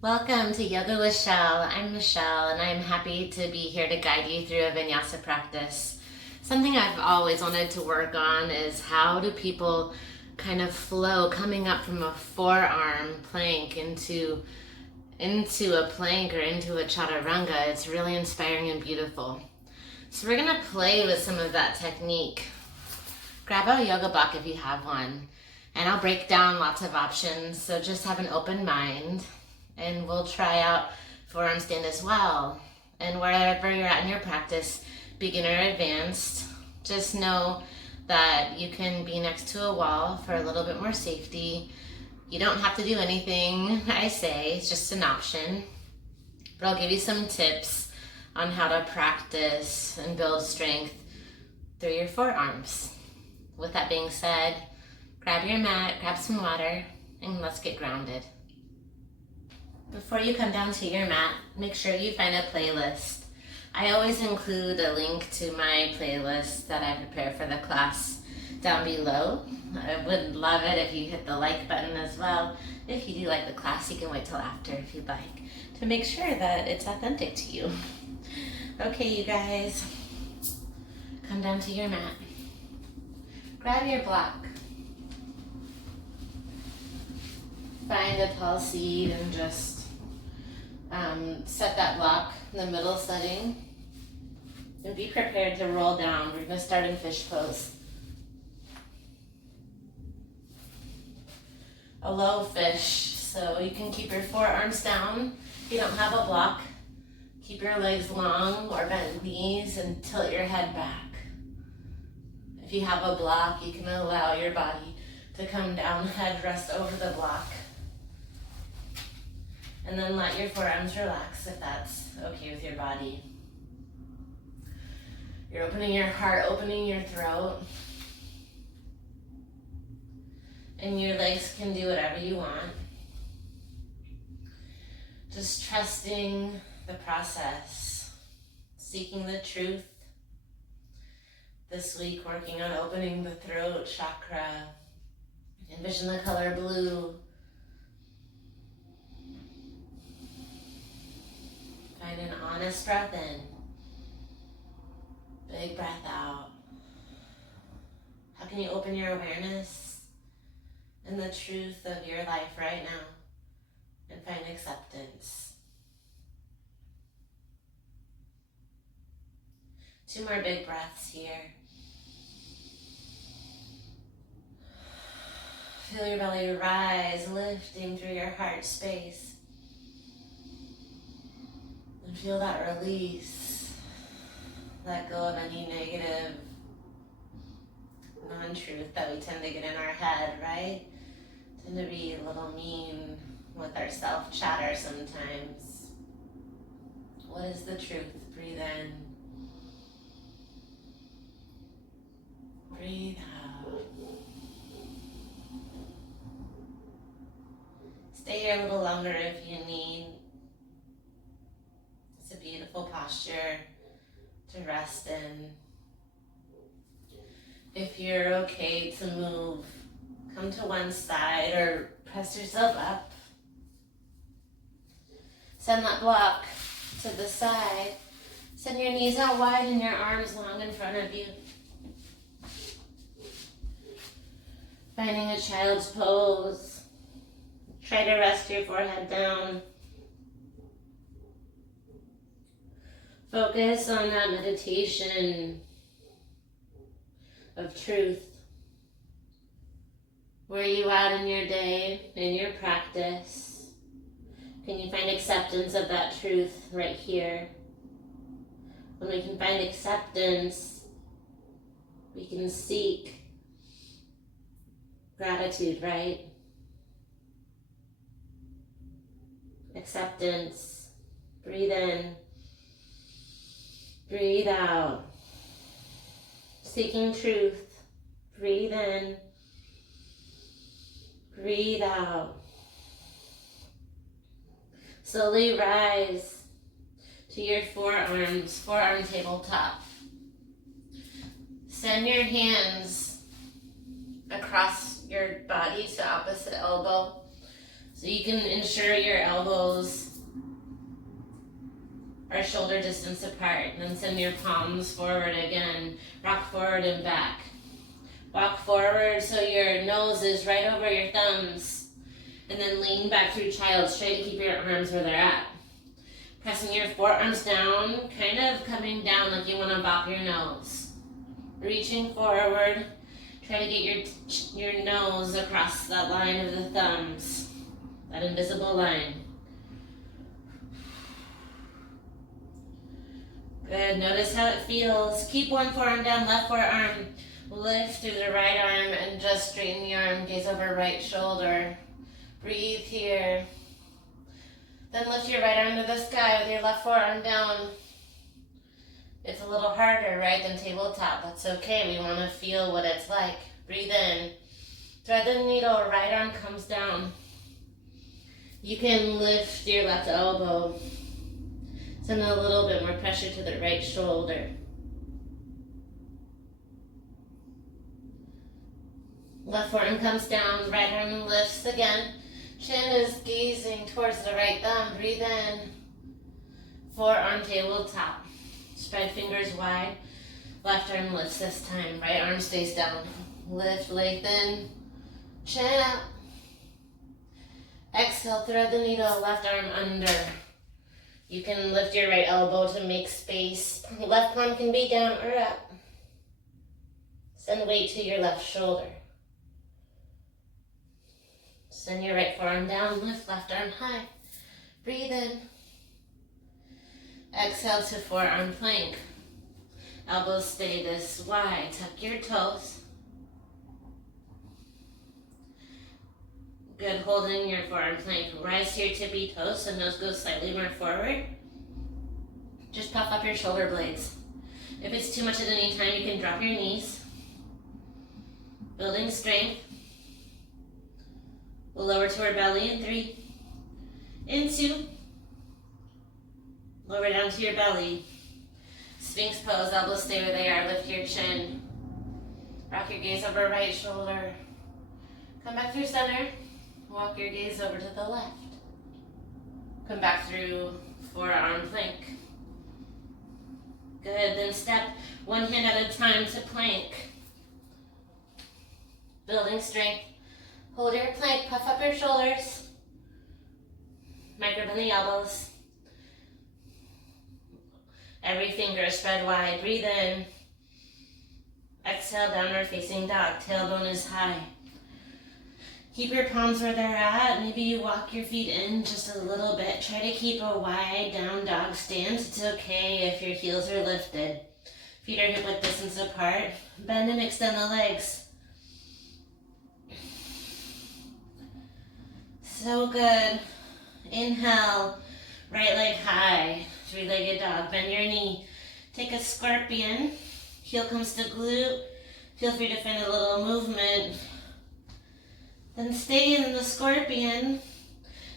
Welcome to Yoga with Shell. I'm Michelle and I'm happy to be here to guide you through a Vinyasa practice. Something I've always wanted to work on is how do people kind of flow coming up from a forearm plank into a plank or into a chaturanga. It's really inspiring and beautiful. So we're gonna play with some of that technique. Grab a yoga block if you have one, and I'll break down lots of options, so just have an open mind. And we'll try out Forearm Stand as well. And wherever you're at in your practice, beginner or advanced, just know that you can be next to a wall for a little bit more safety. You don't have to do anything I say, it's just an option. But I'll give you some tips on how to practice and build strength through your forearms. With that being said, grab your mat, grab some water, and let's get grounded. Before you come down to your mat, make sure you find a playlist. I always include a link to my playlist that I prepare for the class down below. I would love it if you hit the like button as well. If you do like the class, you can wait till after if you'd like, to make sure that it's authentic to you. Okay, you guys, come down to your mat. Grab your block. Find a tall seat and just set that block in the middle setting and be prepared to roll down. We're going to start in fish pose. A low fish, so you can keep your forearms down. If you don't have a block, keep your legs long or bent knees and tilt your head back. If you have a block, you can allow your body to come down, head rest over the block. And then let your forearms relax if that's okay with your body. You're opening your heart, opening your throat. And your legs can do whatever you want. Just trusting the process, seeking the truth. This week, working on opening the throat chakra. Envision the color blue. Find an honest breath in. Big breath out. How can you open your awareness in the truth of your life right now and find acceptance? 2 more big breaths here. Feel your belly rise, lifting through your heart space. And feel that release. Let go of any negative non-truth that we tend to get in our head, right? Tend to be a little mean with our self-chatter sometimes. What is the truth? Breathe in. Breathe out. Stay here a little longer if you need. It's a beautiful posture to rest in. If you're okay to move, come to one side or press yourself up. Send that block to the side. Send your knees out wide and your arms long in front of you. Finding a child's pose. Try to rest your forehead down. Focus on that meditation of truth. Where are you at in your day, in your practice? Can you find acceptance of that truth right here? When we can find acceptance, we can seek gratitude, right? Acceptance. Breathe in. Breathe out. Seeking truth. Breathe in. Breathe out. Slowly rise to your forearms, forearm tabletop. Send your hands across your body to opposite elbow. So you can ensure your elbows are shoulder distance apart. And then send your palms forward again. Rock forward and back. Walk forward so your nose is right over your thumbs. And then lean back through child's. Try to keep your arms where they're at. Pressing your forearms down, kind of coming down like you want to bop your nose. Reaching forward. Try to get your nose across that line of the thumbs. That invisible line. Good. Notice how it feels. Keep one forearm down, left forearm. Lift through the right arm and just straighten the arm. Gaze over right shoulder. Breathe here. Then lift your right arm to the sky with your left forearm down. It's a little harder, right, than tabletop. That's okay. We want to feel what it's like. Breathe in. Thread the needle. Right arm comes down. You can lift your left elbow. Send a little bit more pressure to the right shoulder. Left forearm comes down, right arm lifts again. Chin is gazing towards the right thumb. Breathe in. Forearm tabletop. Spread fingers wide. Left arm lifts this time. Right arm stays down. Lift, lengthen. Chin up. Exhale, thread the needle. Left arm under. You can lift your right elbow to make space. Left palm can be down or up. Send weight to your left shoulder. Send your right forearm down, lift left arm high. Breathe in. Exhale to forearm plank. Elbows stay this wide. Tuck your toes. Good, holding your forearm plank. Rise to your tippy toes so nose goes slightly more forward. Just puff up your shoulder blades. If it's too much at any time, you can drop your knees. Building strength. We'll lower to our belly in 3. In 2. Lower down to your belly. Sphinx pose, elbows stay where they are. Lift your chin. Rock your gaze over right shoulder. Come back through center. Walk your gaze over to the left. Come back through forearm plank. Good, then step one hand at a time to plank. Building strength. Hold your plank, puff up your shoulders. Micro bend the elbows. Every finger spread wide. Breathe in. Exhale, downward facing dog. Tailbone is high. Keep your palms where they're at. Maybe you walk your feet in just a little bit. Try to keep a wide down dog stance. It's okay if your heels are lifted. Feet are hip width distance apart. Bend and extend the legs. So good. Inhale, right leg high, 3-legged dog. Bend your knee. Take a scorpion. Heel comes to glute. Feel free to find a little movement. Then stay in the scorpion.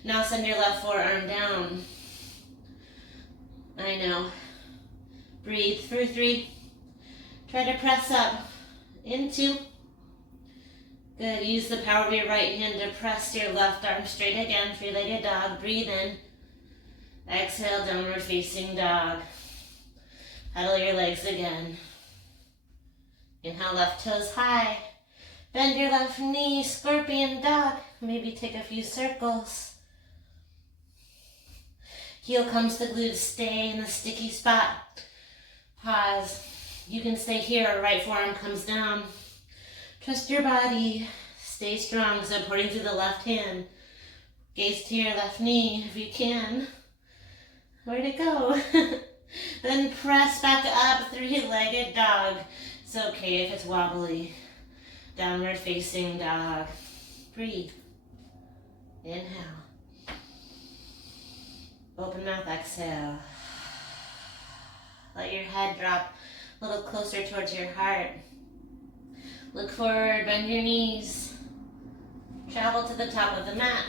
Now send your left forearm down. I know. Breathe through 3. Try to press up. In 2. Good. Use the power of your right hand to press your left arm straight again. 3-legged dog. Breathe in. Exhale, downward facing dog. Pedal your legs again. Inhale, left toes high. Bend your left knee, scorpion dog. Maybe take a few circles. Heel comes to glute. Stay in the sticky spot. Pause. You can stay here. Right forearm comes down. Trust your body. Stay strong, supporting through the left hand. Gaze to your left knee if you can. Where'd it go? Then press back up, 3-legged dog. It's okay if it's wobbly. Downward facing dog. Breathe. Inhale. Open mouth, exhale. Let your head drop a little closer towards your heart. Look forward, bend your knees. Travel to the top of the mat.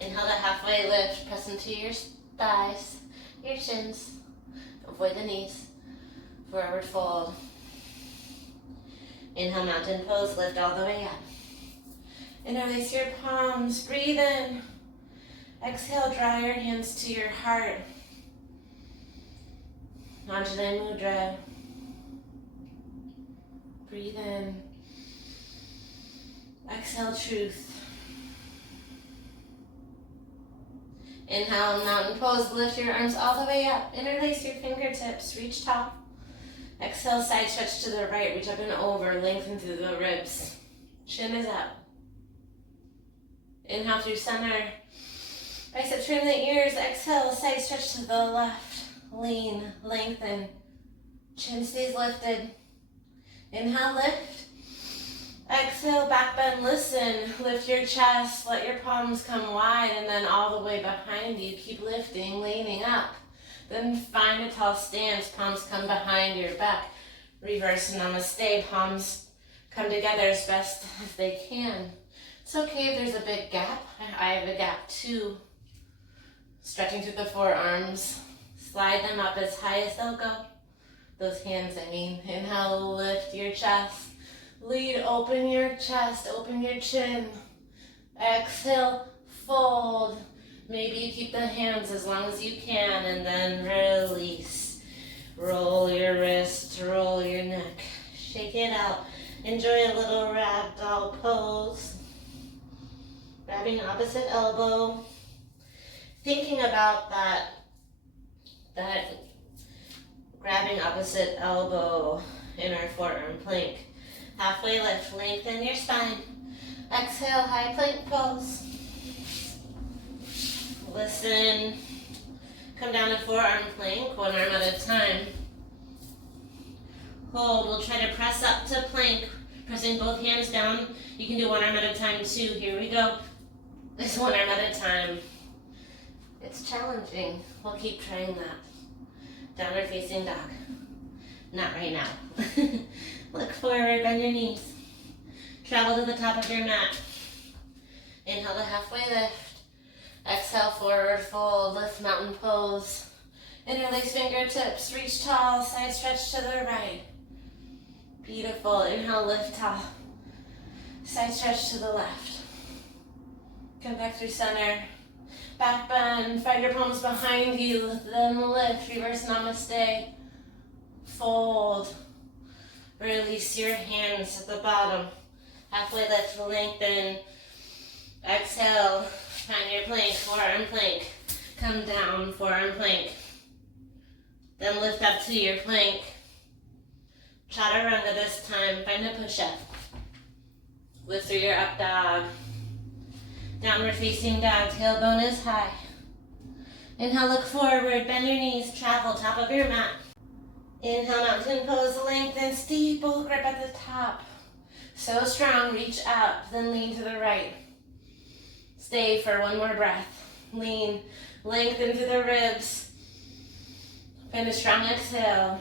Inhale to halfway lift, press into your thighs, your shins. Avoid the knees. Forward fold. Inhale, mountain pose, lift all the way up. Interlace your palms, breathe in. Exhale, draw your hands to your heart. Anjali Mudra. Breathe in. Exhale, truth. Inhale, mountain pose. Lift your arms all the way up. Interlace your fingertips. Reach tall. Exhale, side stretch to the right. Reach up and over. Lengthen through the ribs. Chin is up. Inhale through center. Bicep trim the ears. Exhale, side stretch to the left. Lean, lengthen. Chin stays lifted. Inhale, lift. Exhale, back bend, listen. Lift your chest, let your palms come wide and then all the way behind you. Keep lifting, leaning up. Then find a tall stance, palms come behind your back. Reverse Namaste, palms come together as best as they can. It's okay if there's a big gap. I have a gap too. Stretching through the forearms. Slide them up as high as they'll go. Those hands, I mean. Inhale, lift your chest. Lead, open your chest, open your chin. Exhale, fold. Maybe you keep the hands as long as you can and then release. Roll your wrists, roll your neck. Shake it out. Enjoy a little ragdoll pose. Grabbing opposite elbow. Thinking about that grabbing opposite elbow in our forearm plank. Halfway lift, lengthen your spine. Exhale, high plank pose. Listen. Come down to forearm plank, one arm at a time. Hold, we'll try to press up to plank, pressing both hands down. You can do one arm at a time too. Here we go. It's one arm at a time. It's challenging. We'll keep trying that. Downward facing dog. Not right now. Look forward, bend your knees. Travel to the top of your mat. Inhale to halfway lift. Exhale, forward fold, lift mountain pose. Interlace fingertips, reach tall, side stretch to the right. Beautiful. Inhale, lift tall. Side stretch to the left. Come back through center. Back bend, find your palms behind you, then lift, reverse Namaste. Fold. Release your hands at the bottom. Halfway lift, lengthen. Exhale, find your plank, forearm plank. Come down, forearm plank. Then lift up to your plank. Chaturanga this time, find a push-up. Lift through your up dog. Downward facing dog, tailbone is high. Inhale, look forward, bend your knees, travel, top of your mat. Inhale, mountain pose, lengthen, steeple grip at the top. So strong, reach up, then lean to the right. Stay for one more breath. Lean, lengthen through the ribs. Find a strong exhale.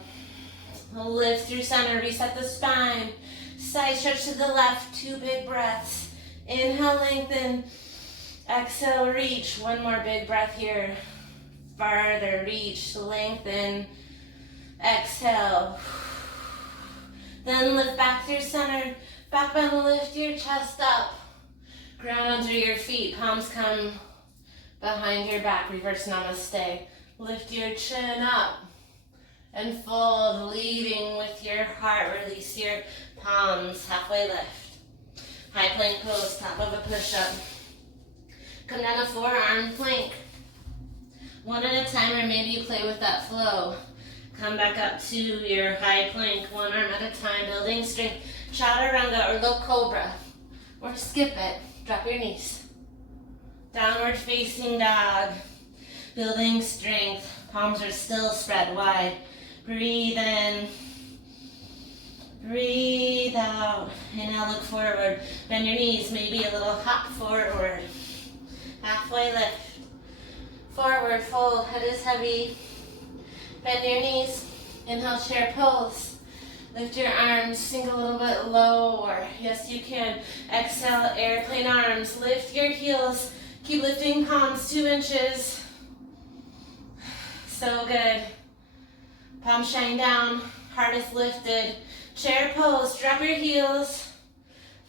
Lift through center, reset the spine. Side stretch to the left, 2 big breaths. Inhale, lengthen. Exhale, reach. One more big breath here. Farther, reach, lengthen. Exhale. Then lift back through center. Back bend, lift your chest up. Ground under your feet. Palms come behind your back. Reverse Namaste. Lift your chin up. And fold, leading with your heart. Release your palms. Halfway lift. High plank pose, top of a push-up. Come down to forearm plank. One at a time, or maybe you play with that flow. Come back up to your high plank, one arm at a time, building strength. Chaturanga or low cobra. Or skip it. Drop your knees. Downward facing dog. Building strength. Palms are still spread wide. Breathe in. Breathe out. Inhale, look forward. Bend your knees, maybe a little hop forward. Halfway lift. Forward fold, head is heavy. Bend your knees. Inhale, chair pose. Lift your arms, sink a little bit lower. Yes, you can. Exhale, airplane arms. Lift your heels. Keep lifting palms 2 inches. So good. Palms shine down. Heart is lifted. Chair pose. Drop your heels.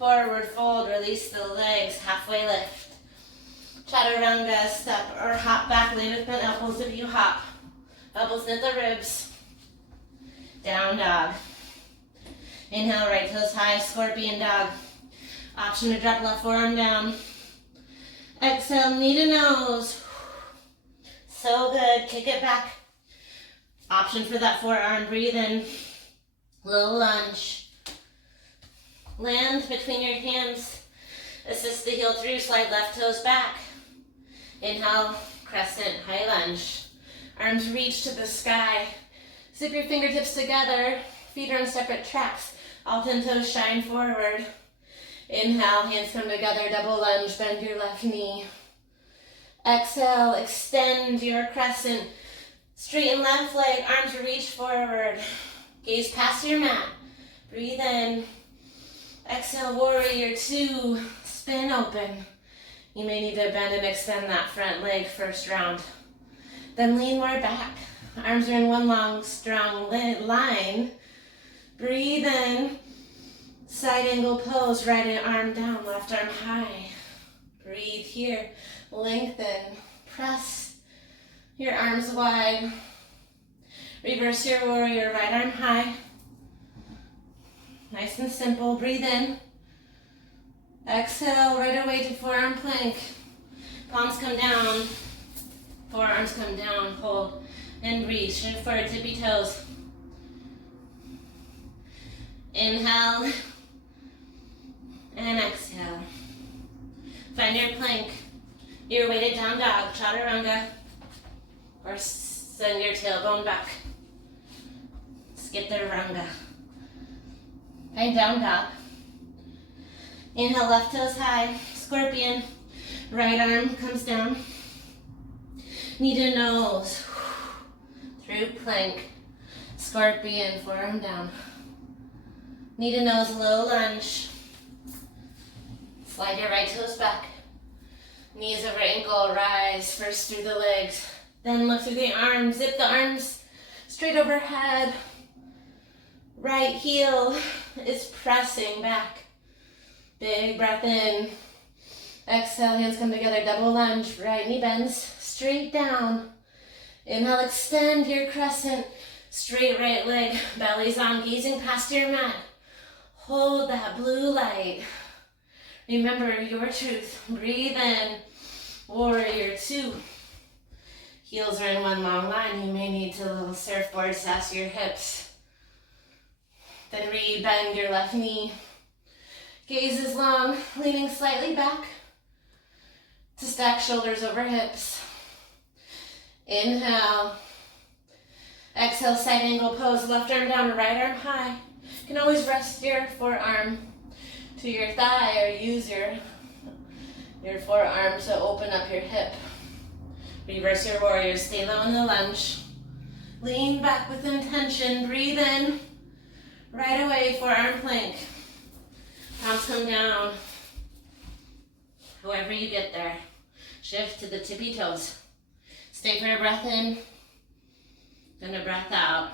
Forward fold, release the legs, halfway lift. Chaturanga, step or hop back, lay with bent elbows if you hop. Elbows knit the ribs. Down dog. Inhale, right toes high, scorpion dog. Option to drop left forearm down. Exhale, knee to nose. So good, kick it back. Option for that forearm, breathe in. Little lunge. Land between your hands. Assist the heel through, slide left toes back. Inhale, crescent, high lunge. Arms reach to the sky. Zip your fingertips together. Feet are on separate tracks. All 10 toes shine forward. Inhale, hands come together, double lunge, bend your left knee. Exhale, extend your crescent. Straighten left leg, arms reach forward. Gaze past your mat. Breathe in. Exhale, warrior two. Spin open. You may need to bend and extend that front leg first round. Then lean more back. Arms are in one long, strong line. Breathe in. Side angle pose, right arm down, left arm high. Breathe here. Lengthen. Press your arms wide. Reverse your warrior, right arm high. Nice and simple. Breathe in. Exhale, right away to forearm plank. Palms come down. Forearms come down. Hold and reach. Shift forward, tippy toes. Inhale and exhale. Find your plank. Your weighted down dog, chaturanga, or send your tailbone back. Skip the ranga. Find down dog. Inhale, left toes high, scorpion. Right arm comes down. Knee to nose. Through plank. Scorpion, forearm down. Knee to nose, low lunge. Slide your right toes back. Knees over ankle, rise first through the legs. Then look through the arms. Zip the arms straight overhead. Right heel is pressing back. Big breath in. Exhale, hands come together, double lunge. Right knee bends straight down. Inhale, extend your crescent. Straight right leg, belly's on, gazing past your mat. Hold that blue light. Remember your truth. Breathe in. Warrior two. Heels are in one long line. You may need to little surfboard sass your hips. Then re-bend your left knee. Gaze is long, leaning slightly back to stack shoulders over hips. Inhale. Exhale, side angle pose. Left arm down, right arm high. You can always rest your forearm to your thigh or use your forearm to open up your hip. Reverse your warrior. Stay low in the lunge. Lean back with intention. Breathe in. Right away, forearm plank. Palms come down. However you get there. Shift to the tippy toes. Stay for a breath in. Then a breath out.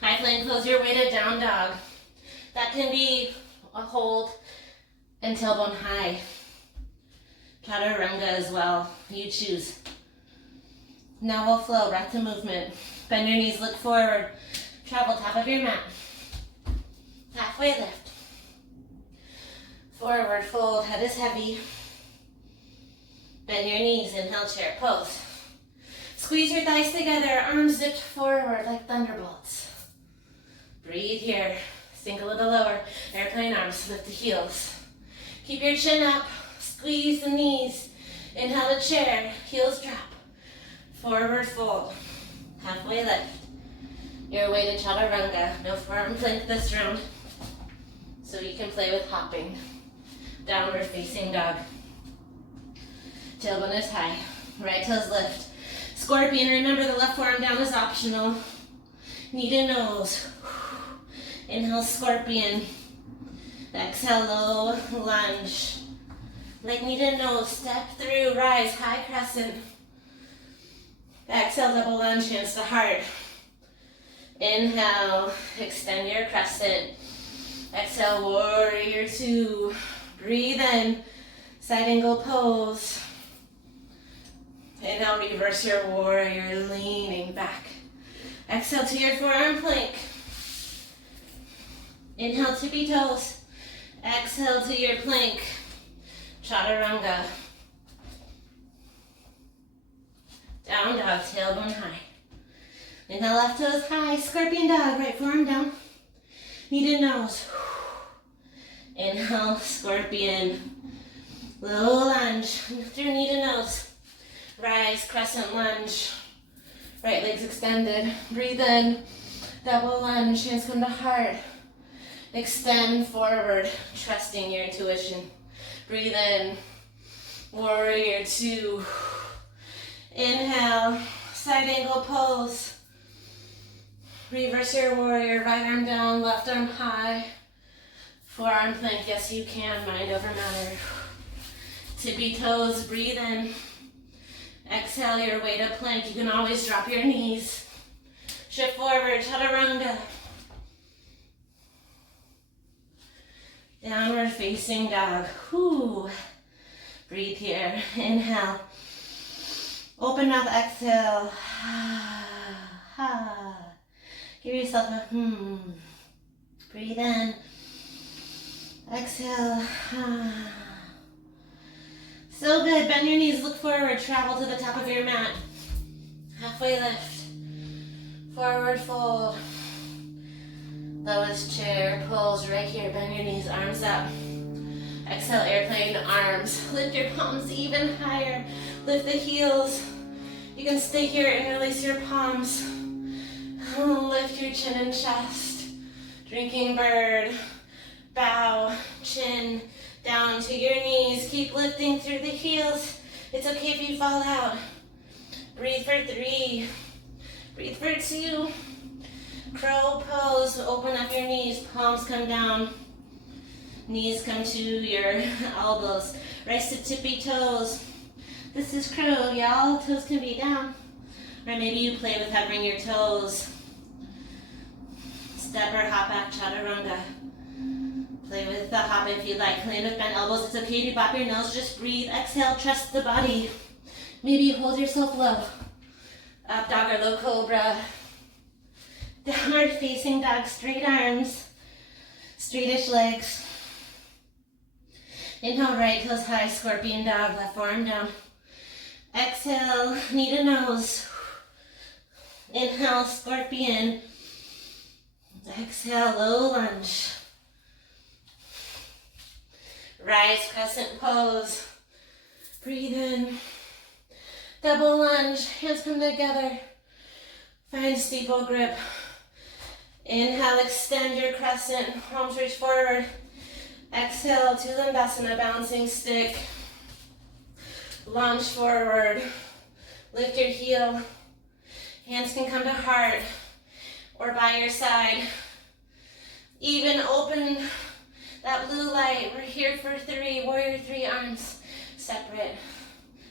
High plank, close your weighted down dog. That can be a hold and tailbone high. Chaturanga as well. You choose. Now we'll flow, breath to movement. Bend your knees, look forward. Travel top of your mat. Halfway lift. Forward fold, head is heavy. Bend your knees, inhale, chair pose. Squeeze your thighs together, arms zipped forward like thunderbolts. Breathe here. Sink a little lower. Airplane arms, lift the heels. Keep your chin up. Squeeze the knees. Inhale to chair. Heels drop. Forward fold. Halfway lift. Your way to chaturanga. No forearm plank this round. So you can play with hopping. Downward facing dog. Tailbone is high. Right toes lift. Scorpion. Remember the left forearm down is optional. Knee to nose. Inhale, scorpion. Exhale, low lunge. Like knee to nose, step through, rise, high crescent. Exhale, double lunge, hands to heart. Inhale, extend your crescent. Exhale, warrior two. Breathe in, side angle pose. Inhale, reverse your warrior, leaning back. Exhale to your forearm plank. Inhale, tippy toes. Exhale to your plank. Chaturanga. Down dog, tailbone high. Inhale, left toes high, scorpion dog, right forearm down. Knee to nose. Inhale, scorpion. Low lunge, through knee to nose. Rise, crescent lunge. Right leg's extended. Breathe in, double lunge, hands come to heart. Extend forward, trusting your intuition. Breathe in, warrior two. Inhale, side angle pose. Reverse your warrior, right arm down, left arm high. Forearm plank, yes you can, mind over matter. Tippy toes, breathe in. Exhale your way to plank. You can always drop your knees. Shift forward, chaturanga. Downward facing dog. Whew. Breathe here. Inhale. Open mouth, exhale. Give yourself a Breathe in. Exhale. So good. Bend your knees, look forward, travel to the top of your mat. Halfway lift. Forward fold. Lowest chair pose right here. Bend your knees, arms up. Exhale, airplane arms. Lift your palms even higher. Lift the heels. You can stay here and release your palms. Lift your chin and chest. Drinking bird. Bow, chin, down to your knees. Keep lifting through the heels. It's okay if you fall out. Breathe for three. Breathe for two. Crow pose. Open up your knees. Palms come down. Knees come to your elbows. Rise to tippy toes. This is crow, y'all. Toes can be down. Or maybe you play with hovering your toes. Step or hop back, chaturanga. Play with the hop if you like. Land with bent elbows. It's okay if you bop your nose. Just breathe. Exhale. Trust the body. Maybe you hold yourself low. Up dog or low cobra. Downward facing dog. Straight arms. Straightish legs. Inhale, right toes high. Scorpion dog. Left forearm down. Exhale. Knee to nose. Inhale. Scorpion. Exhale. Low lunge. Rise, crescent pose. Breathe in. Double lunge. Hands come together. Find steeple grip. Inhale, extend your crescent. Palms reach forward. Exhale to Lambasana, bouncing stick. Lunge forward. Lift your heel. Hands can come to heart or by your side. Even open that blue light. We're here for three. Warrior three, arms separate.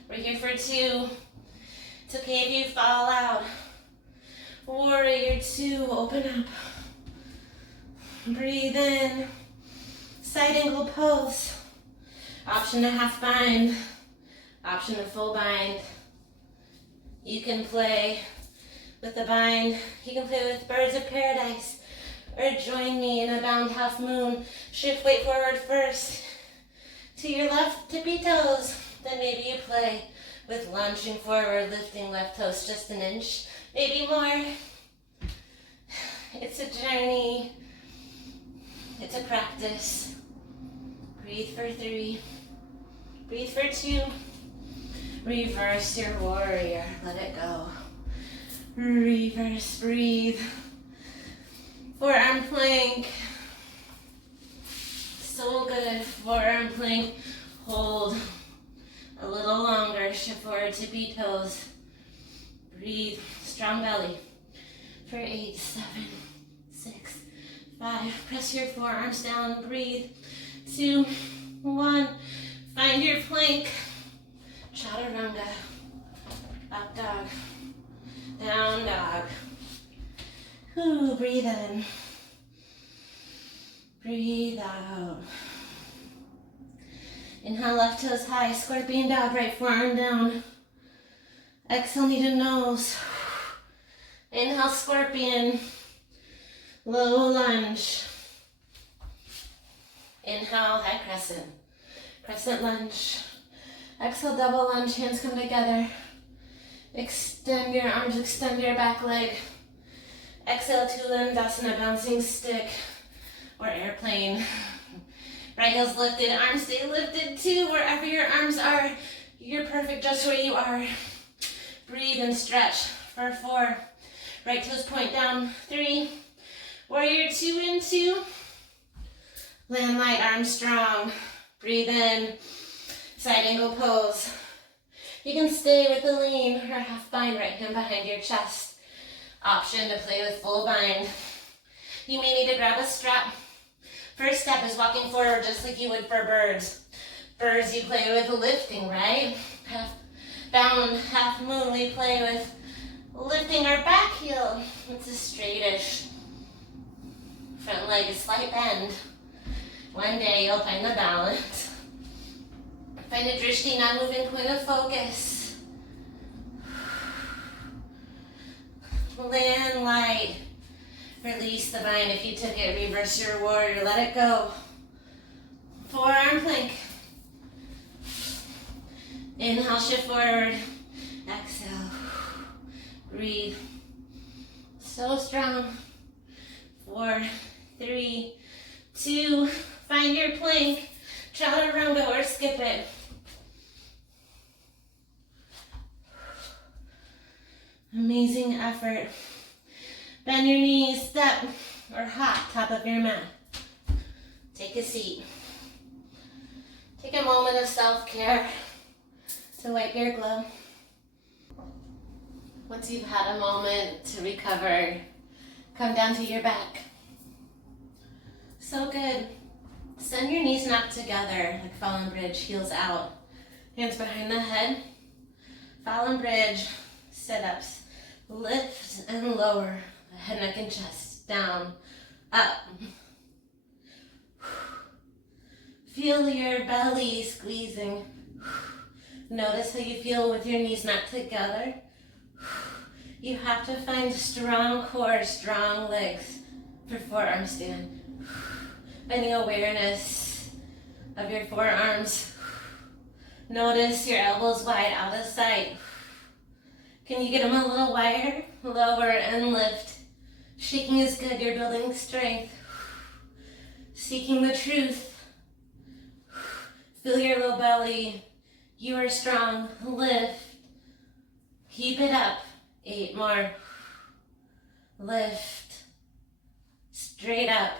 We're here for two. It's okay if you fall out. Warrior two, open up. Breathe in. Side angle pose. Option to half bind. Option to full bind. You can play with the bind. You can play with birds of paradise. Or join me in a bound half moon. Shift weight forward first. To your left, tippy toes. Then maybe you play with lunging forward, lifting left toes just an inch. Maybe more. It's a journey. It's a practice. Breathe for three. Breathe for two. Reverse your warrior. Let it go. Reverse, breathe. Forearm plank. So good. Forearm plank. Hold a little longer. Shift forward, tippy toes. Breathe. Strong belly. For 8, 7, 6, 5. Press your forearms down. Breathe. 2, 1. Find your plank. Chaturanga. Up dog. Down dog. Breathe in. Breathe out. Inhale, left toes high, scorpion dog, right forearm down. Exhale, knee to nose. Inhale, scorpion. Low lunge. Inhale, high crescent. Crescent lunge. Exhale, double lunge, hands come together. Extend your arms, extend your back leg. Exhale, Uttanasana, bouncing stick or airplane. Right heel's lifted, arms stay lifted too. Wherever your arms are, you're perfect just where you are. Breathe and stretch for 4. Right toes point down, 3. Warrior 2 and 2. Land light, arms strong. Breathe in, side angle pose. You can stay with the lean or half bind, right hand behind your chest. Option to play with full bind. You may need to grab a strap. First step is walking forward just like you would for birds. Birds you play with lifting, right? Half bound, half moon, we play with lifting our back heel. It's a straightish. Front leg, a slight bend. One day you'll find the balance. Find a drishti, non-moving point of focus. Land light. Release the bind. If you took it, reverse your warrior. Let it go. Forearm plank. Inhale, shift forward. Exhale. Breathe. So strong. 4, 3, 2. Find your plank. Chaturanga or skip it. Amazing effort. Bend your knees, step, or hop, top of your mat. Take a seat. Take a moment of self-care to wipe your glow. Once you've had a moment to recover, come down to your back. So good. Send your knees knocked together like fallen bridge, heels out. Hands behind the head. Fallen bridge, sit-ups. Lift and lower. Head, neck, and chest. Down, up. Feel your belly squeezing. Notice how you feel with your knees knocked together. You have to find strong core, strong legs for forearm stand. Finding awareness of your forearms. Notice your elbows wide out of sight. Can you get them a little wider? Lower and lift. Shaking is good, you're building strength. Seeking the truth. Feel your low belly. You are strong. Lift. Keep it up. 8 more. Lift. Straight up.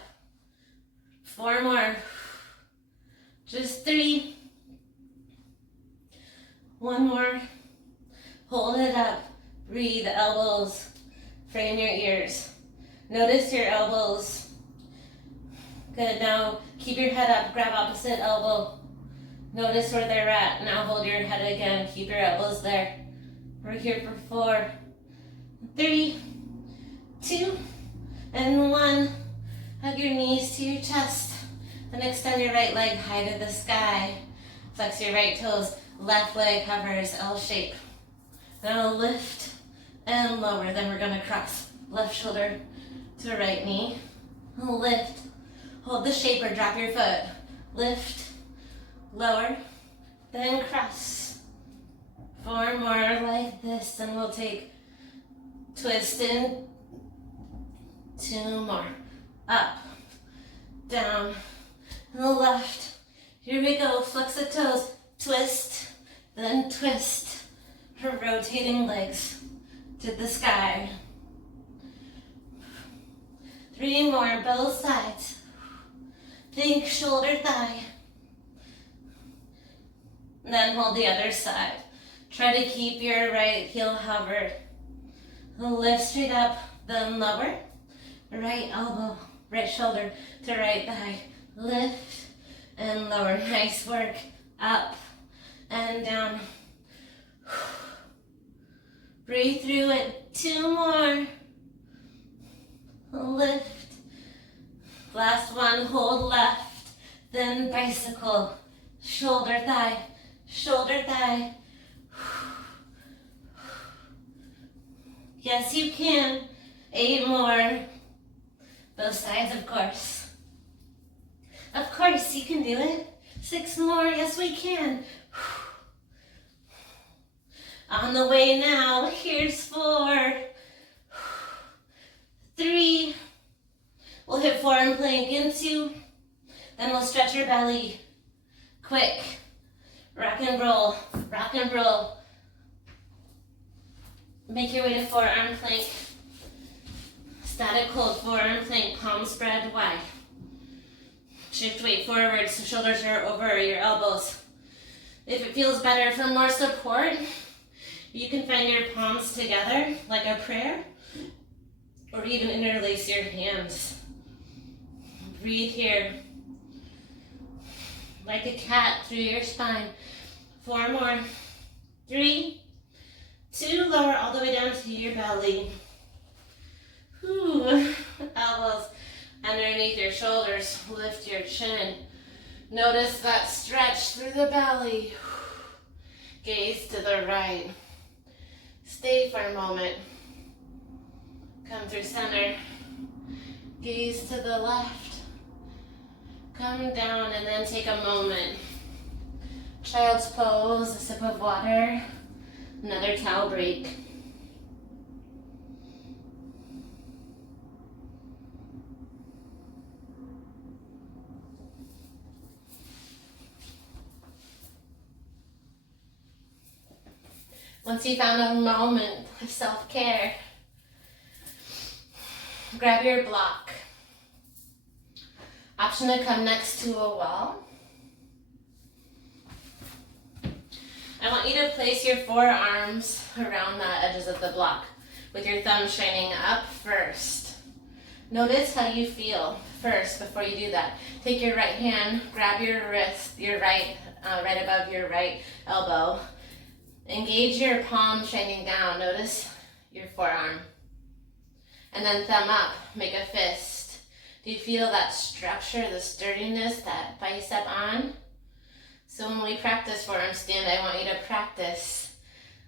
4 more. Just 3. 1 more. Hold it up. Breathe, elbows. Frame your ears. Notice your elbows. Good, now keep your head up, grab opposite elbow. Notice where they're at. Now hold your head again, keep your elbows there. We're here for 4, 3, 2, and 1. Hug your knees to your chest. Then extend your right leg high to the sky. Flex your right toes. Left leg hovers L shape. Now lift and lower. Then we're going to cross. Left shoulder to right knee. Lift. Hold the shape or drop your foot. Lift. Lower. Then cross. 4 more like this. And we'll take twist in. 2 more. Up. Down. And the left. Here we go. Flex the toes. Twist. Then twist. Rotating legs to the sky. 3 more, both sides. Think shoulder, thigh. And then hold the other side. Try to keep your right heel hovered. Lift straight up, then lower. Right elbow, right shoulder to right thigh. Lift and lower. Nice work. Up and down. Breathe through it. 2 more. Lift. Last one, hold left, then bicycle, shoulder, thigh, shoulder, thigh. Yes, you can. 8 more. Both sides, of course. Of course, you can do it. 6 more. Yes, we can. On the way now. Here's 4. 3. We'll hit forearm plank in 2. Then we'll stretch your belly. Quick. Rock and roll. Rock and roll. Make your way to forearm plank. Static hold, forearm plank, palms spread wide. Shift weight forward so shoulders are over your elbows. If it feels better for more support, you can find your palms together like a prayer, or even interlace your hands. Breathe here. Like a cat through your spine. 4 more. 3, 2, lower all the way down to your belly. Ooh. Elbows underneath your shoulders. Lift your chin. Notice that stretch through the belly. Gaze to the right. Stay for a moment. Come through center. Gaze to the left. Come down and then take a moment. Child's pose, a sip of water, another towel break. Once you found a moment of self-care, grab your block. Option to come next to a wall. I want you to place your forearms around the edges of the block with your thumbs shining up first. Notice how you feel first before you do that. Take your right hand, grab your wrist, your right above your right elbow. Engage your palm shining down. Notice your forearm. And then thumb up, make a fist. Do you feel that structure, the sturdiness, that bicep on? So when we practice forearm stand, I want you to practice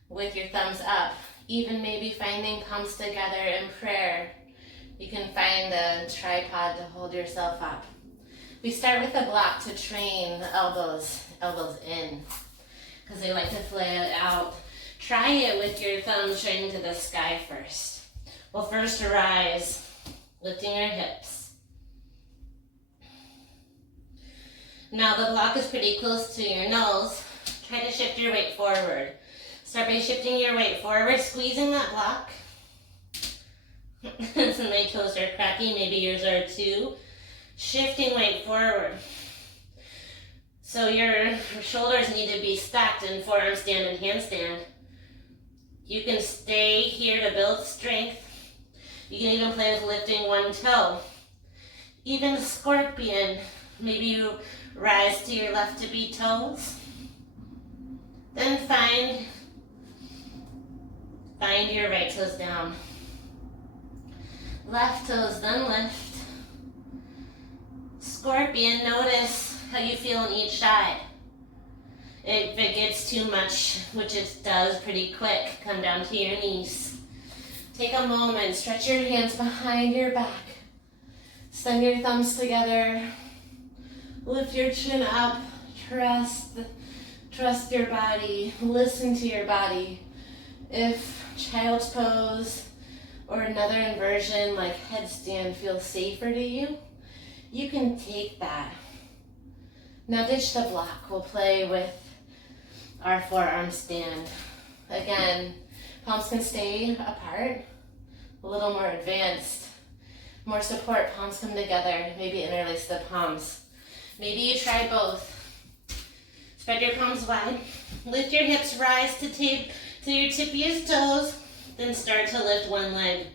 with your thumbs up, even maybe finding palms together in prayer. You can find a tripod to hold yourself up. We start with a block to train the elbows in, because they like to flay it out. Try it with your thumbs shining to the sky first. Well, first rise, lifting your hips. Now the block is pretty close to your nose. Try to shift your weight forward. Start by shifting your weight forward, squeezing that block. Some of my toes are cracking, maybe yours are too. Shifting weight forward. So your shoulders need to be stacked in forearm stand and handstand. You can stay here to build strength. You can even play with lifting one toe. Even scorpion, maybe you rise to your left to beat toes. Then find your right toes down. Left toes, then lift. Scorpion, notice how you feel on each side. If it gets too much, which it does pretty quick, come down to your knees. Take a moment, stretch your hands behind your back. Send your thumbs together. Lift your chin up. Trust your body. Listen to your body. If child's pose or another inversion like headstand feels safer to you, you can take that. Now ditch the block. We'll play with our forearm stand. Again, palms can stay apart. A little more advanced. More support, palms come together. Maybe interlace the palms. Maybe you try both. Spread your palms wide. Lift your hips, rise to your tippiest toes. Then start to lift one leg.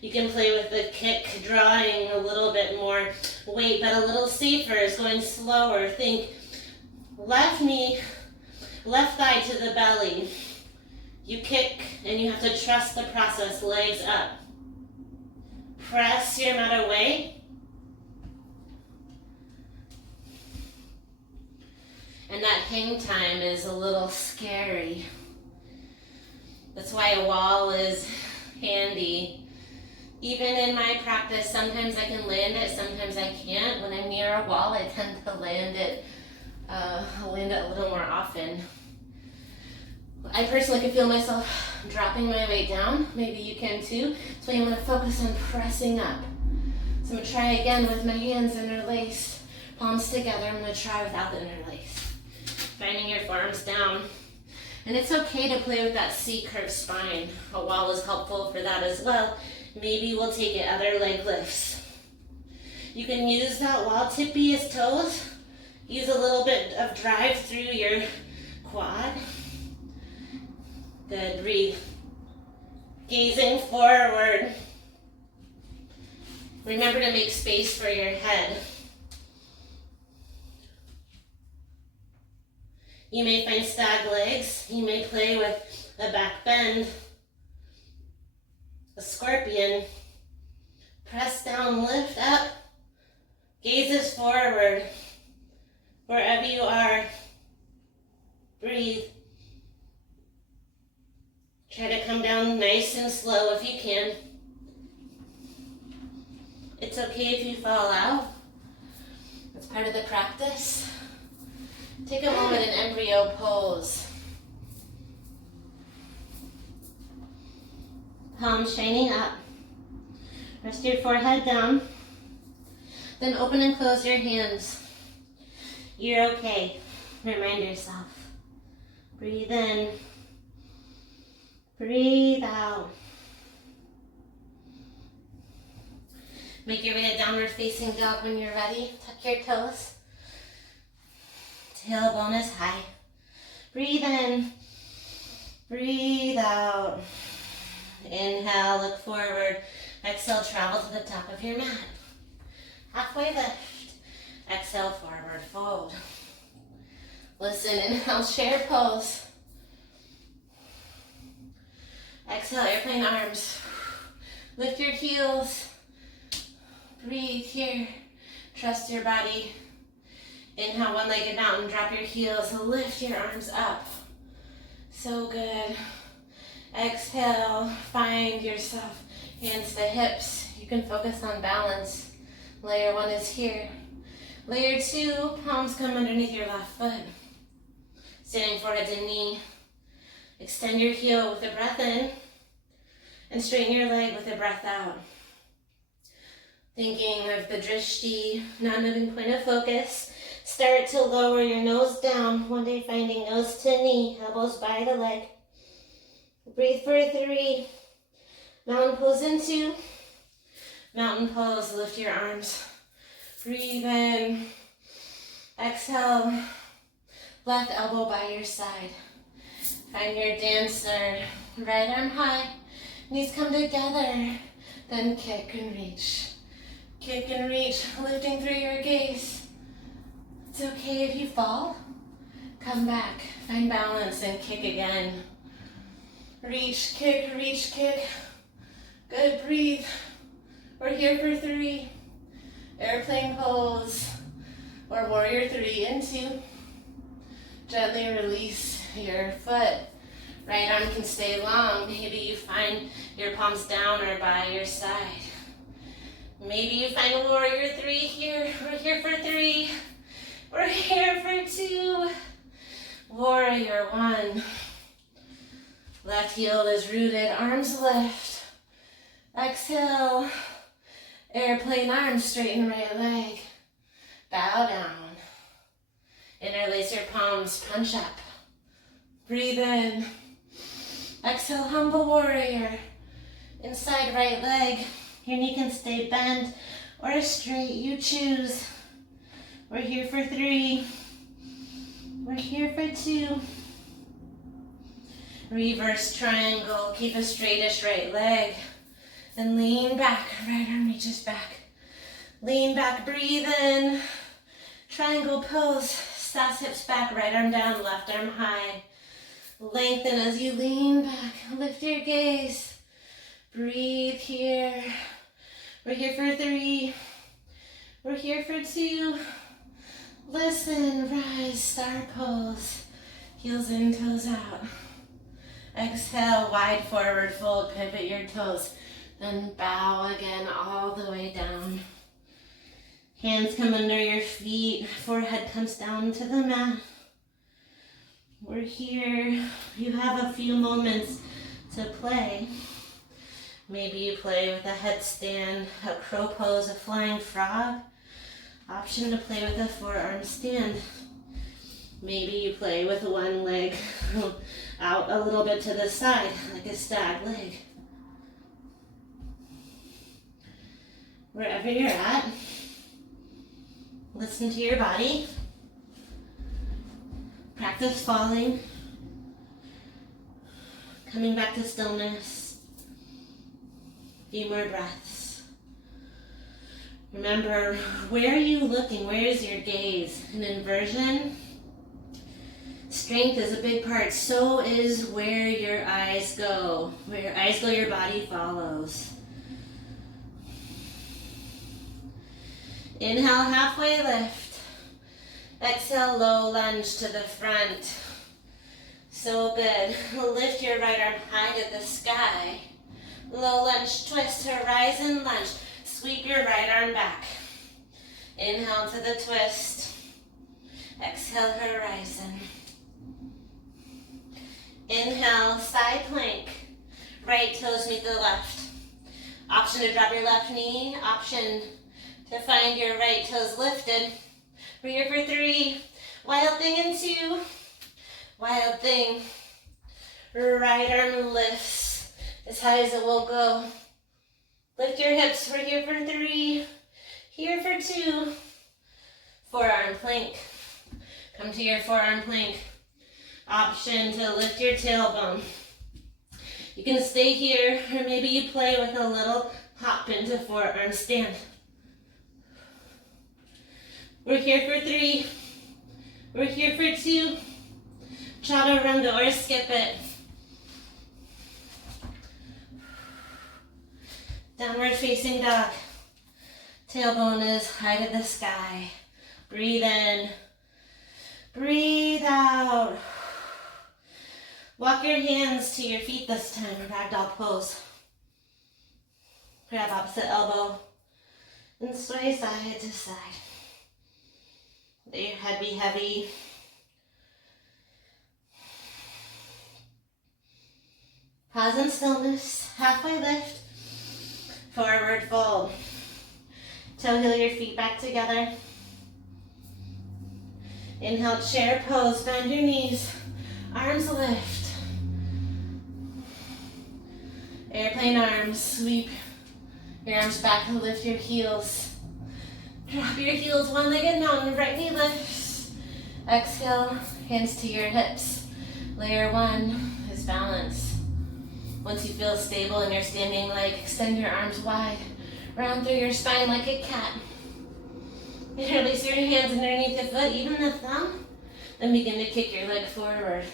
You can play with the kick, drawing a little bit more weight, but a little safer is going slower. Think left knee, left thigh to the belly. You kick and you have to trust the process, legs up. Press your mat away. And that hang time is a little scary. That's why a wall is handy. Even in my practice, sometimes I can land it, sometimes I can't. When I'm near a wall, I tend to land it a little more often. I personally can feel myself dropping my weight down. Maybe you can too. So you want to focus on pressing up. So I'm going to try again with my hands interlaced, palms together. I'm going to try without the interlace. Finding your forearms down. And it's okay to play with that C-curved spine. A wall is helpful for that as well. Maybe we'll take it other leg lifts. You can use that wall, tippy as toes. Use a little bit of drive through your quad. Good, breathe. Gazing forward. Remember to make space for your head. You may find stag legs. You may play with a back bend, a scorpion. Press down, lift up. Gazes forward. Wherever you are, breathe. Try to come down nice and slow if you can. It's okay if you fall out. It's part of the practice. Take a moment in embryo pose. Palms shining up. Rest your forehead down. Then open and close your hands. You're okay. Remind yourself. Breathe in. Breathe out. Make your way to downward facing dog when you're ready. Tuck your toes. Tailbone is high. Breathe in. Breathe out. Inhale, look forward. Exhale, travel to the top of your mat. Halfway lift. Exhale, forward fold. Listen, inhale, chair pose. Exhale, airplane arms. Lift your heels. Breathe here. Trust your body. Inhale, one-legged mountain. Drop your heels. Lift your arms up. So good. Exhale, find yourself. Hands to hips. You can focus on balance. Layer one is here. Layer two, palms come underneath your left foot. Standing forehead to knee. Extend your heel with a breath in. And straighten your leg with a breath out. Thinking of the drishti, non-moving point of focus. Start to lower your nose down. One day finding nose to knee, elbows by the leg. Breathe for 3. Mountain pose in 2. Mountain pose, lift your arms. Breathe in. Exhale. Left elbow by your side. Find your dancer. Right arm high. Knees come together. Then kick and reach. Kick and reach, lifting through your gaze. It's okay if you fall. Come back, find balance and kick again. Reach, kick, kick. Good, breathe. We're here for 3. Airplane pose or warrior 3 in 2. Gently release your foot. Right arm can stay long. Maybe you find your palms down or by your side. Maybe you find warrior 3 here. We're here for 3. We're here for 2. Warrior 1. Left heel is rooted, arms lift. Exhale. Airplane arms, straighten right leg. Bow down. Interlace your palms, punch up. Breathe in. Exhale, humble warrior. Inside right leg. Your knee can stay bent or straight, you choose. We're here for 3. We're here for 2. Reverse triangle, keep a straightish right leg. Then lean back, right arm reaches back. Lean back, breathe in. Triangle pose, SAS hips back, right arm down, left arm high. Lengthen as you lean back, lift your gaze. Breathe here. We're here for 3. We're here for 2. Listen, rise, star pose. Heels in, toes out. Exhale, wide forward fold, pivot your toes. Then bow again all the way down. Hands come under your feet, forehead comes down to the mat. We're here. You have a few moments to play. Maybe you play with a headstand, a crow pose, a flying frog. Option to play with a forearm stand. Maybe you play with one leg out a little bit to the side, like a stag leg. Wherever you're at, listen to your body. Practice falling. Coming back to stillness. A few more breaths. Remember, where are you looking? Where is your gaze? An inversion. Strength is a big part. So is where your eyes go. Where your eyes go, your body follows. Inhale, halfway lift. Exhale, low lunge to the front. So good. Lift your right arm high to the sky. Low lunge, twist, horizon lunge. Sweep your right arm back. Inhale to the twist. Exhale, horizon. Inhale, side plank. Right toes meet the left. Option to drop your left knee. Option to find your right toes lifted. We're here for 3. Wild thing in 2. Wild thing. Right arm lifts as high as it will go. Lift your hips. We're here for 3. Here for 2. Forearm plank. Come to your forearm plank. Option to lift your tailbone. You can stay here, or maybe you play with a little hop into forearm stand. We're here for 3. We're here for 2. Chaturanga or skip it. Downward facing dog. Tailbone is high to the sky. Breathe in. Breathe out. Walk your hands to your feet this time. Ragdoll pose. Grab opposite elbow and sway side to side. Let your head be heavy. Pause in stillness. Halfway lift. Forward fold. Toe heel your feet back together. Inhale, chair pose. Bend your knees. Arms lift. Airplane arms. Sweep your arms back and lift your heels. Drop your heels, one-legged mountain. Right knee lifts. Exhale, hands to your hips. Layer 1 is balance. Once you feel stable in your standing leg, extend your arms wide. Round through your spine like a cat. Release your hands underneath the foot, even the thumb. Then begin to kick your leg forward.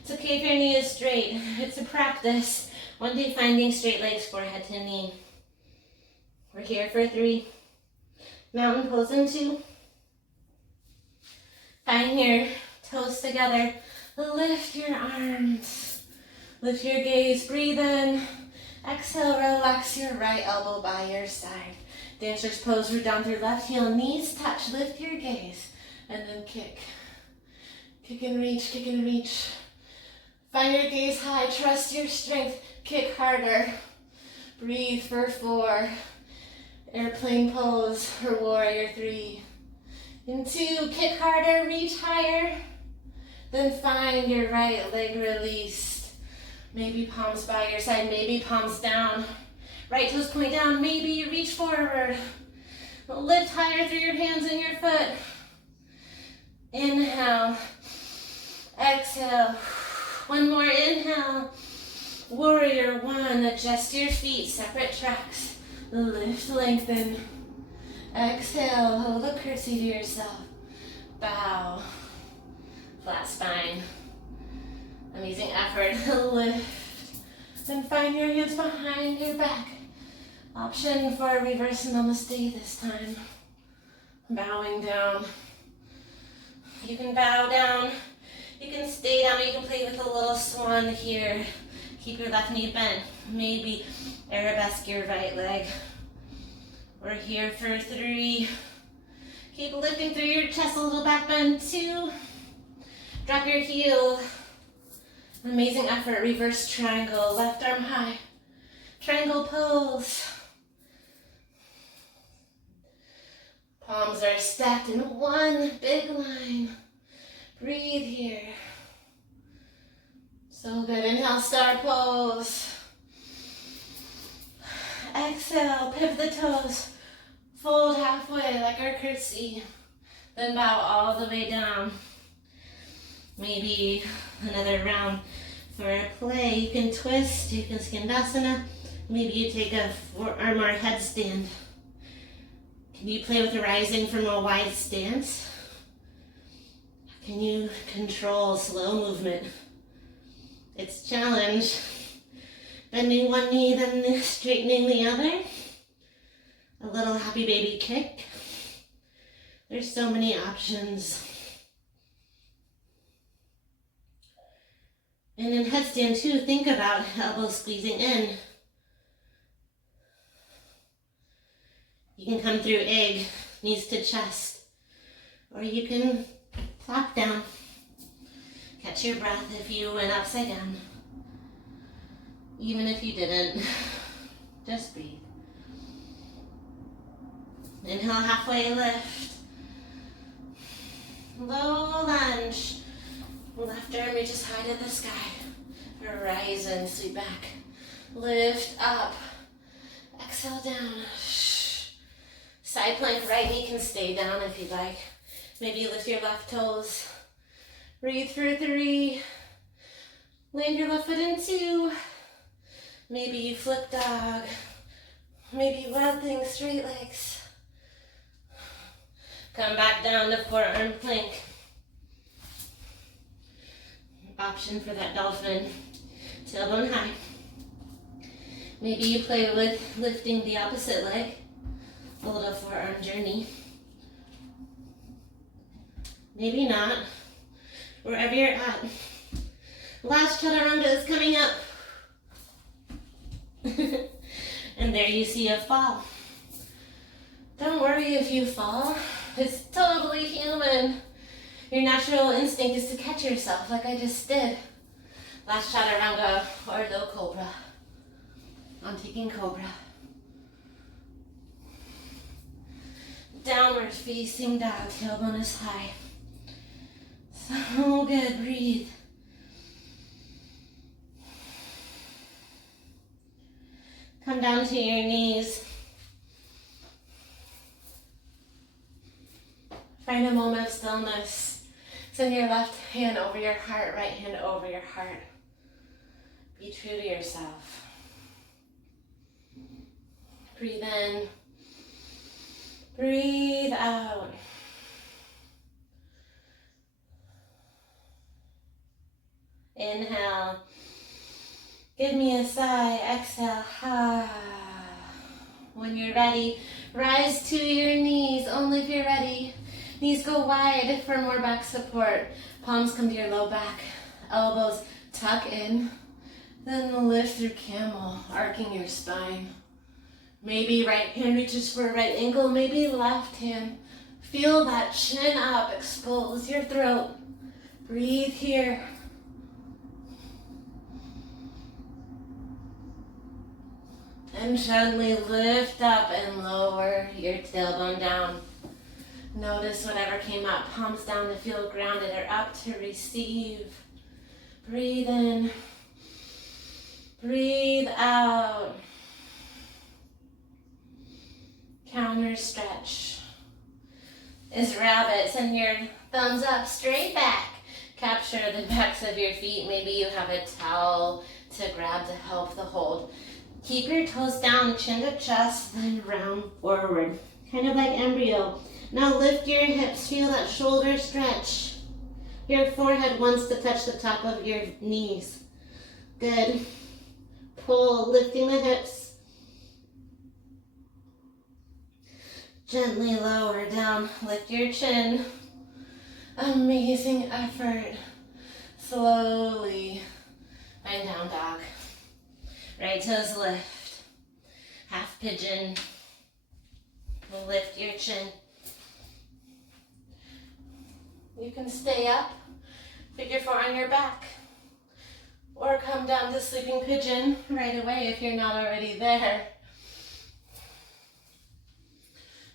It's okay if your knee is straight. It's a practice. One day finding straight legs, forehead to knee. We're here for 3. Mountain pose in 2. Find your toes together. Lift your arms. Lift your gaze. Breathe in. Exhale, relax your right elbow by your side. Dancer's pose, root down through left heel. Knees touch. Lift your gaze. And then kick. Kick and reach, kick and reach. Find your gaze high. Trust your strength. Kick harder. Breathe for 4. Airplane pose for warrior 3. In 2, kick harder, reach higher. Then find your right leg released. Maybe palms by your side, maybe palms down. Right toes point down, maybe you reach forward. Lift higher through your hands and your foot. Inhale. Exhale. One more inhale. Warrior 1, adjust your feet, separate tracks. Lift, lengthen. Exhale, hold a curtsy to yourself. Bow. Flat spine. Amazing effort. Lift. Then find your hands behind your back. Option for a reverse Namaste this time. Bowing down. You can bow down, you can stay down, or you can play with a little swan here. Keep your left knee bent. Maybe arabesque your right leg. We're here for 3. Keep lifting through your chest, a little back bend. 2. Drop your heel. Amazing effort. Reverse triangle. Left arm high. Triangle pose. Palms are stacked in one big line. Breathe here. So good. Inhale, star pose. Exhale, pivot the toes. Fold halfway like our curtsy. Then bow all the way down. Maybe another round for a play. You can twist, you can skandasana. Maybe you take a forearm or headstand. Can you play with rising from a wide stance? Can you control slow movement? It's a challenge. Bending one knee, then straightening the other. A little happy baby kick. There's so many options. And in headstand too, think about elbows squeezing in. You can come through egg, knees to chest. Or you can plop down. Catch your breath if you went upside down. Even if you didn't, just breathe. Inhale, halfway lift. Low lunge. Left arm reaches high to the sky. Horizon, sweep back. Lift up. Exhale down. Side plank, right knee can stay down if you'd like. Maybe you lift your left toes. Breathe for 3. Land your left foot in 2. Maybe you flip dog. Maybe wild thing, straight legs. Come back down to forearm plank. Option for that dolphin. Tailbone high. Maybe you play with lifting the opposite leg. A little forearm journey. Maybe not. Wherever you're at. Last chaturanga is coming up. And there you see a fall. Don't worry if you fall. It's totally human. Your natural instinct is to catch yourself like I just did. Last chaturanga or low cobra. I'm taking cobra. Downward facing dog, tailbone is high. So good, breathe. Come down to your knees. Find a moment of stillness. Send your left hand over your heart, right hand over your heart. Be true to yourself. Breathe in. Breathe out. Inhale. Give me a sigh. Exhale. When you're ready, rise to your knees, only if you're ready. Knees go wide for more back support. Palms come to your low back. Elbows tuck in. Then lift through camel, arcing your spine. Maybe right hand reaches for a right ankle, maybe left hand. Feel that chin up, expose your throat. Breathe here. And gently lift up and lower your tailbone down. Notice whatever came up, palms down to feel grounded or up to receive. Breathe in. Breathe out. Counter stretch. Is rabbit. Send your thumbs up, straight back. Capture the backs of your feet. Maybe you have a towel to grab to help the hold. Keep your toes down, chin to chest, then round forward. Kind of like embryo. Now lift your hips, feel that shoulder stretch. Your forehead wants to touch the top of your knees. Good. Pull, lifting the hips. Gently lower down, lift your chin. Amazing effort. Slowly find down dog. Right toes lift. Half pigeon. Lift your chin. You can stay up, figure four on your back, or come down to sleeping pigeon right away if you're not already there.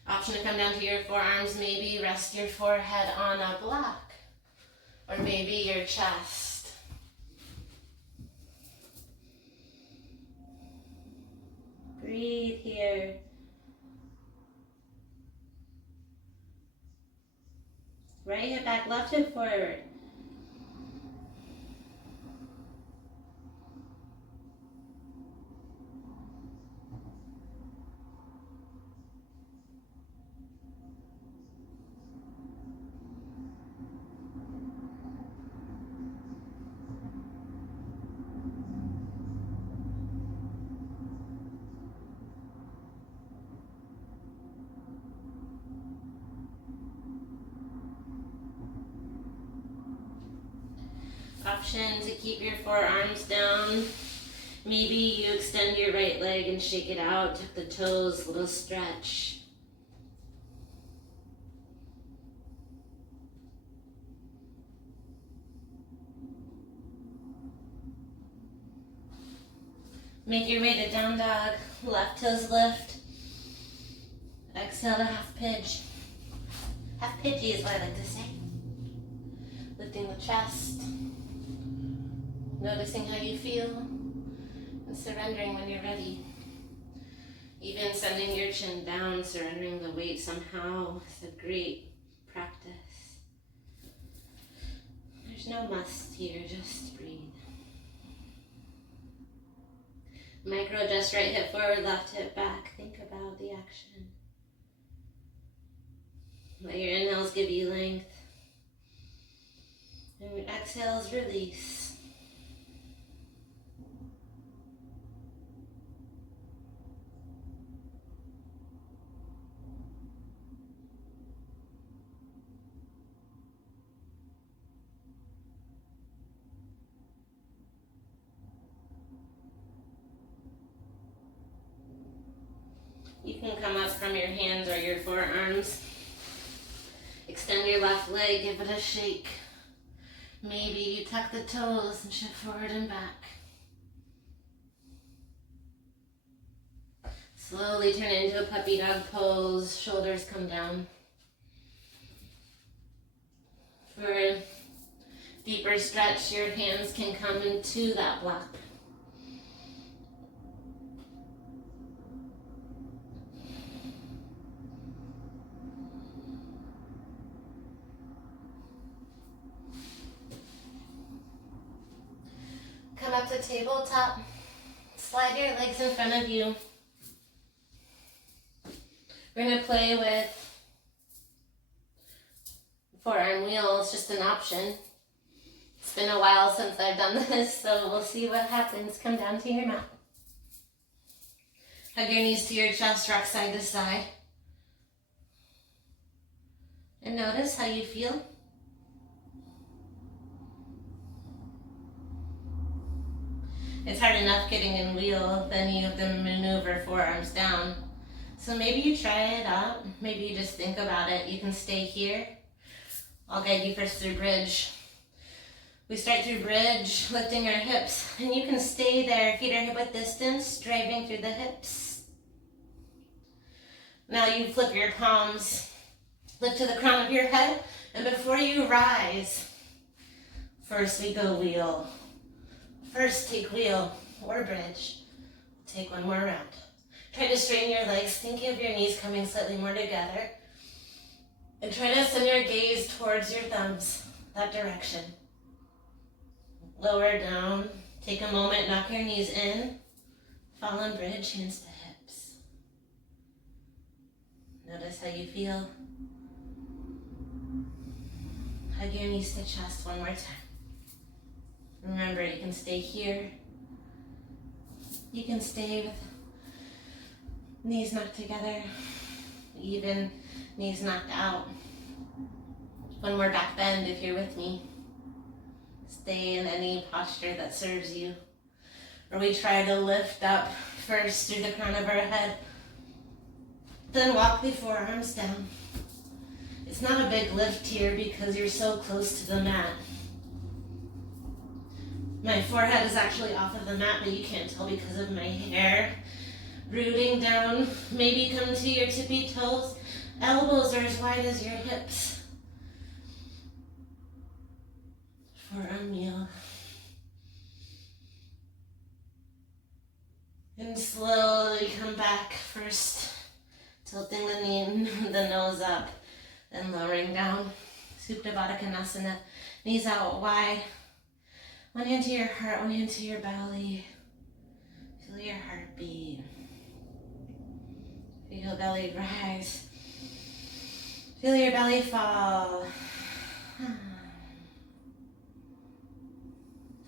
Option to come down to your forearms, maybe rest your forehead on a block, or maybe your chest. Breathe here. Right hip back, left hip forward. Option to keep your forearms down. Maybe you extend your right leg and shake it out, tuck the toes, little stretch. Make your way to down dog, left toes lift. Exhale to half pitch. Half pitchy is what I like to say. Lifting the chest. Noticing how you feel and surrendering when you're ready. Even sending your chin down, surrendering the weight somehow is a great practice. There's no must here, just breathe. Micro adjust, right hip forward, left hip back. Think about the action. Let your inhales give you length. And your exhales release. You can come up from your hands or your forearms. Extend your left leg, give it a shake. Maybe you tuck the toes and shift forward and back. Slowly turn it into a puppy dog pose. Shoulders come down. For a deeper stretch, your hands can come into that block. Come up to tabletop, slide your legs in front of you. We're going to play with forearm wheels, just an option. It's been a while since I've done this, so we'll see what happens. Come down to your mat. Hug your knees to your chest, rock side to side. And notice how you feel. It's hard enough getting in wheel, then you have to maneuver forearms down. So maybe you try it out, maybe you just think about it. You can stay here. I'll guide you first through bridge. We start through bridge, lifting our hips, and you can stay there, feet are hip width distance, driving through the hips. Now you flip your palms, lift to the crown of your head, and before you rise, first we go wheel. First, take wheel or bridge. Take one more round. Try to straighten your legs, thinking of your knees coming slightly more together. And try to send your gaze towards your thumbs, that direction. Lower down. Take a moment, knock your knees in. Fallen bridge, hands to hips. Notice how you feel. Hug your knees to chest one more time. Remember, you can stay here. You can stay with knees knocked together, even knees knocked out. One more back bend if you're with me. Stay in any posture that serves you. Or we try to lift up first through the crown of our head, then walk the forearms down. It's not a big lift here because you're so close to the mat. My forehead is actually off of the mat, but you can't tell because of my hair. Rooting down, maybe come to your tippy toes. Elbows are as wide as your hips. Forearm kneel. And slowly come back, first tilting the knee, the nose up, then lowering down. Supta Baddha Konasana, knees out wide. One hand to your heart, one hand to your belly. Feel your heartbeat. Feel your belly rise. Feel your belly fall.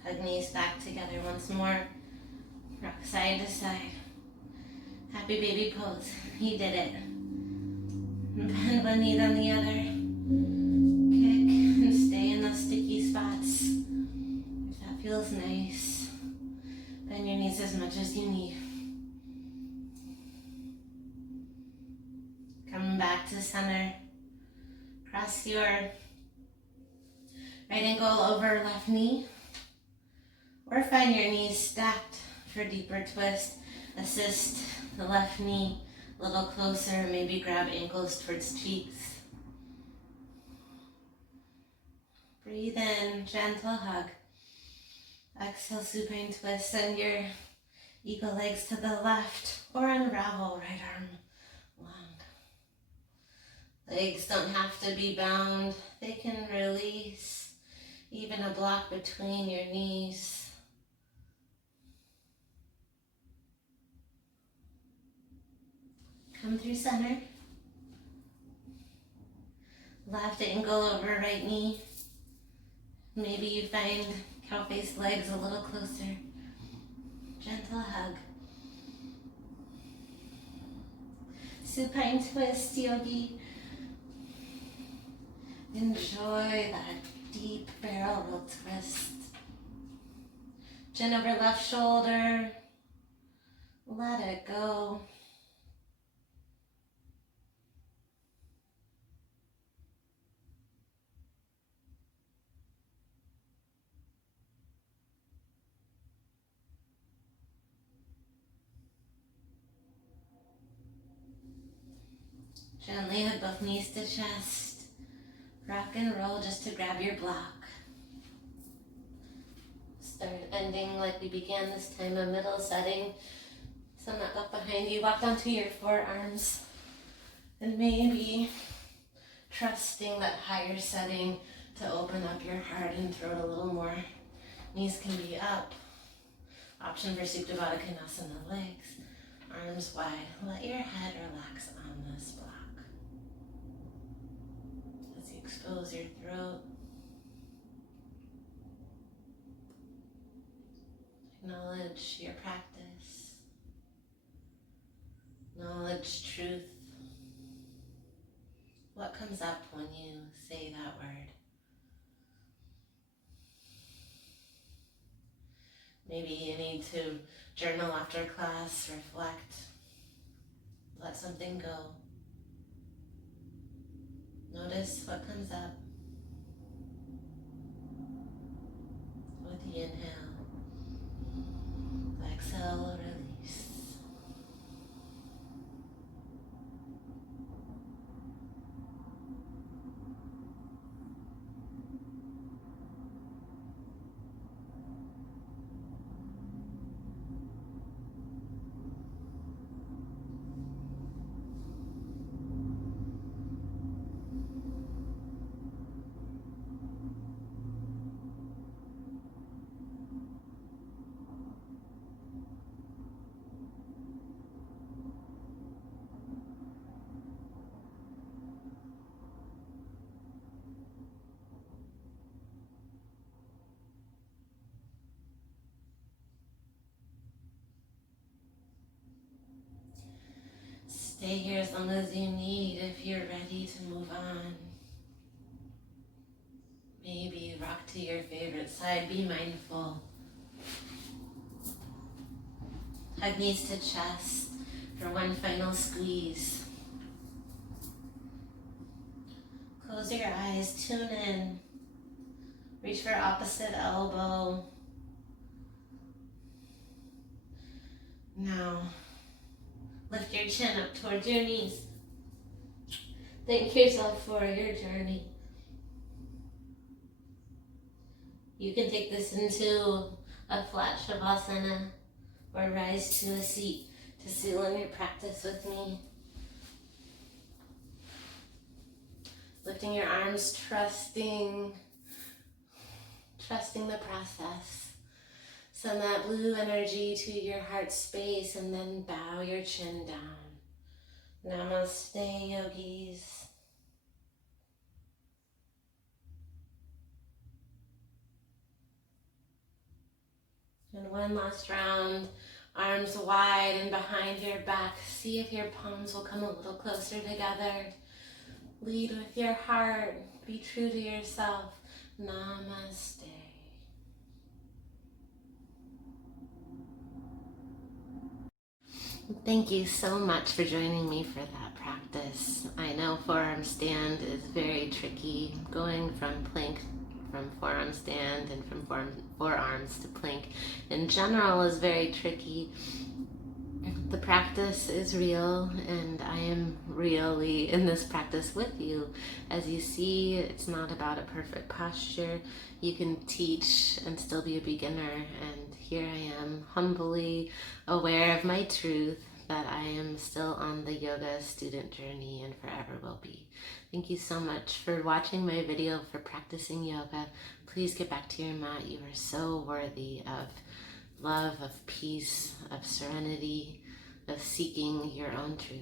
Hug knees back together once more. Rock side to side. Happy baby pose. You did it. Bend one knee on the other. Kick and stay in those sticky spots. If that feels nice. Bend your knees as much as you need. Come back to center. Cross your right ankle over left knee. Or find your knees stacked for a deeper twist. Assist the left knee a little closer. Maybe grab ankles towards cheeks. Breathe in, gentle hug. Exhale, supine twist. Send your eagle legs to the left or unravel right arm long. Legs don't have to be bound. They can release. Even a block between your knees. Come through center. Left ankle over right knee. Maybe you find cow-faced legs a little closer. Gentle hug. Supine twist, yogi. Enjoy that deep barrel roll twist. Chin over left shoulder. Let it go. Gently hug both knees to chest. Rock and roll just to grab your block. Start ending like we began this time, a middle setting. So mat up behind you. Walk down to your forearms. And maybe trusting that higher setting to open up your heart and throat a little more. Knees can be up. Option for Supta Baddha Konasana, legs, arms wide. Let your head relax on this block. As you expose your throat. Acknowledge your practice. Acknowledge truth. What comes up when you say that word? Maybe you need to journal after class, reflect, let something go. Notice what comes up with the inhale. The exhale, release. Stay here as long as you need if you're ready to move on. to your favorite side. Be mindful. Hug knees to chest for one final squeeze. Close your eyes, tune in. Reach for opposite elbow. Now, lift your chin up towards your knees. Thank yourself for your journey. You can take this into a flat shavasana or rise to a seat to seal in your practice with me. Lifting your arms, trusting the process. Send that blue energy to your heart space and then bow your chin down. Namaste, yogis. And one last round, arms wide and behind your back. See if your palms will come a little closer together. Lead with your heart. Be true to yourself. Namaste. Thank you so much for joining me for that practice. I know forearm stand is very tricky. Going from plank, from forearm stand, and from forearms to plank in general is very tricky. The practice is real, and I am really in this practice with you. As you see, it's not about a perfect posture. You can teach and still be a beginner, and here I am, humbly aware of my truth that I am still on the yoga student journey and forever will be. Thank you so much for watching my video, for practicing yoga. Please get back to your mat. You are so worthy of love, of peace, of serenity, of seeking your own truth.